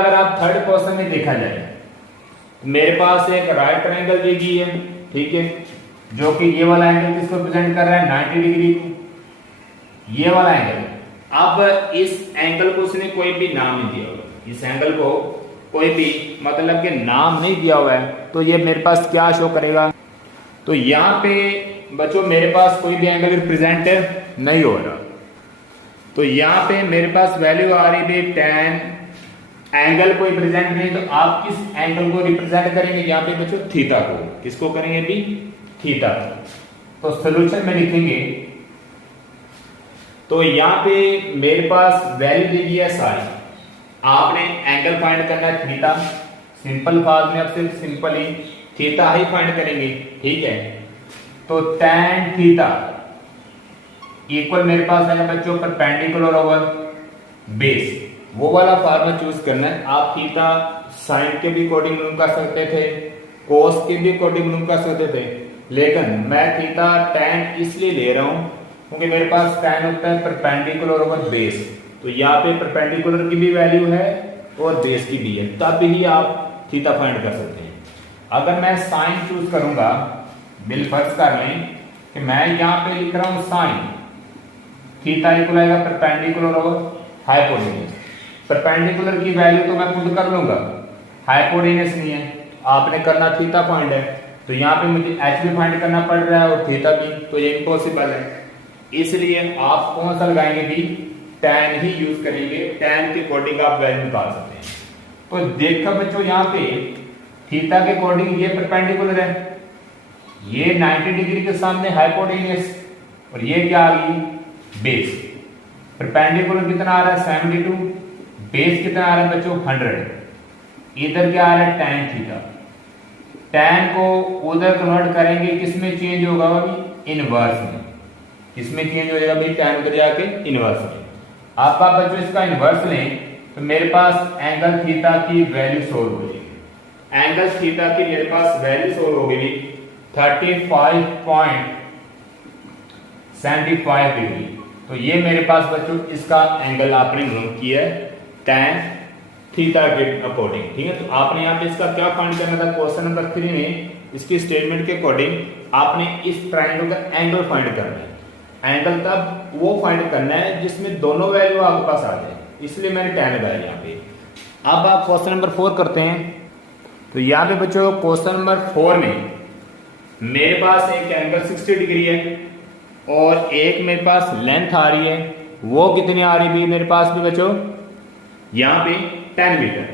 अगर आप third question में देखा जाए, मेरे पास एक राइट ट्रायंगल दी गई है, ठीक है, जो कि ये वाला एंगल किसको रिप्रेजेंट कर रहा है, 90 डिग्री को, ये वाला एंगल। अब इस एंगल को उसने कोई भी नाम नहीं दिया हुआ, इस एंगल को कोई भी मतलब कि नाम नहीं दिया हुआ है, तो ये मेरे पास क्या शो करेगा। तो यहाँ पे बच्चों मेरे पास कोई भी एंगल रिप्रेजेंट नहीं हो रहा, तो यहाँ पे मेरे पास वैल्यू आ रही है tan, एंगल को रिप्रेजेंट नहीं, तो आप किस एंगल को रिप्रेजेंट करेंगे यहाँ पे बच्चों, थीटा को। किसको करेंगे भी, थीटा। तो सॉल्यूशन में लिखेंगे, तो यहाँ पे मेरे पास वैल्यू दी गई है सारी, आपने एंगल फाइंड करना है थीटा। सिंपल फॉर्म में अब सिर्फ सिंपल ही थीटा ही फाइंड करेंगे, ठीक है। तो tan थीटा इक्वल मेरे पास है बच्चों परपेंडिकुलर ओवर बेस, वो वाला फार्मूला चूज करना है। आप थीटा साइन के भी अकॉर्डिंग लूम कर सकते थे, कोस के भी अकॉर्डिंग लूम कर सकते थे, लेकिन मैं थीटा tan इसलिए ले रहा हूं क्योंकि मेरे पास tan होता है परपेंडिकुलर ओवर बेस, तो यहाँ पे परपेंडिकुलर की भी वैल्यू है और बेस की भी है, तब ही आप थीटा फाइंड कर सकते हैं। अगर मैं साइन चूज करूंगा, बिलफर्ज कर लें कि मैं यहाँ पे लिख रहा हूं साइन थीटा इक्वल आएगा परपेंडिकुलर ओवर हाइपोटेन्यूज। परपेंडिकुलर की वैल्यू तो मैं खुद कर लूंगा, हाइपोटेन्यूज नहीं है, आपने करना थीटा फाइंड है, तो यहाँ पे मुझे एच भी फाइंड करना पड़ रहा है और थीटा भी, तो ये इम्पॉसिबल है। इसलिए आप कौन सा लगाएंगे भी, tan ही यूज करेंगे, tan के अकॉर्डिंग आप वैल्यू निकाल सकते हैं। तो देखो बच्चों यहाँ पे थीटा के अकॉर्डिंग ये परपेंडिकुलर है, ये 90 डिग्री के सामने हाइपोटेन्यूज, और ये क्या आ गई बेस। परपेंडिकुलर कितना आ रहा है 72, बेस कितना आ रहा है बच्चों 100। इधर क्या आ रहा है tan थीटा, tan को उधर कन्वर्ट करेंगे, किसमें चेंज होगा भाई, इनवर्स में। किसमें चेंज हो जाएगा भाई, tan उधर जाके इनवर्स में। आप बच्चों इसका इनवर्स लें तो मेरे पास एंगल थीटा की वैल्यू सोल्व हो जाएगी। एंगल थीटा की मेरे पास वैल्यू सोल्व हो गई 35.75 डिग्री। तो ये मेरे पास बच्चों इसका एंगल आपने नोट किया है tan थीटा के अकॉर्डिंग, ठीक है। तो आपने यहाँ पे इसका क्या फाइंड करना था, क्वेश्चन नंबर 3 में इसकी स्टेटमेंट के अकॉर्डिंग आपने इस ट्रायंगल का एंगल फाइंड करना है। एंगल तब वो फाइंड करना है जिसमें दोनों वैल्यू आपके पास आ जाए, इसलिए मैंने tan लगाया यहाँ पे। अब आप क्वेश्चन नंबर 4 करते हैं। तो यहाँ पे बच्चों क्वेश्चन नंबर 4 में मेरे पास एक एंगल 60 डिग्री है और एक मेरे पास लेंथ आ रही है, वो कितनी आ रही है मेरे पास भी बच्चों, यहाँ पे 10 मीटर।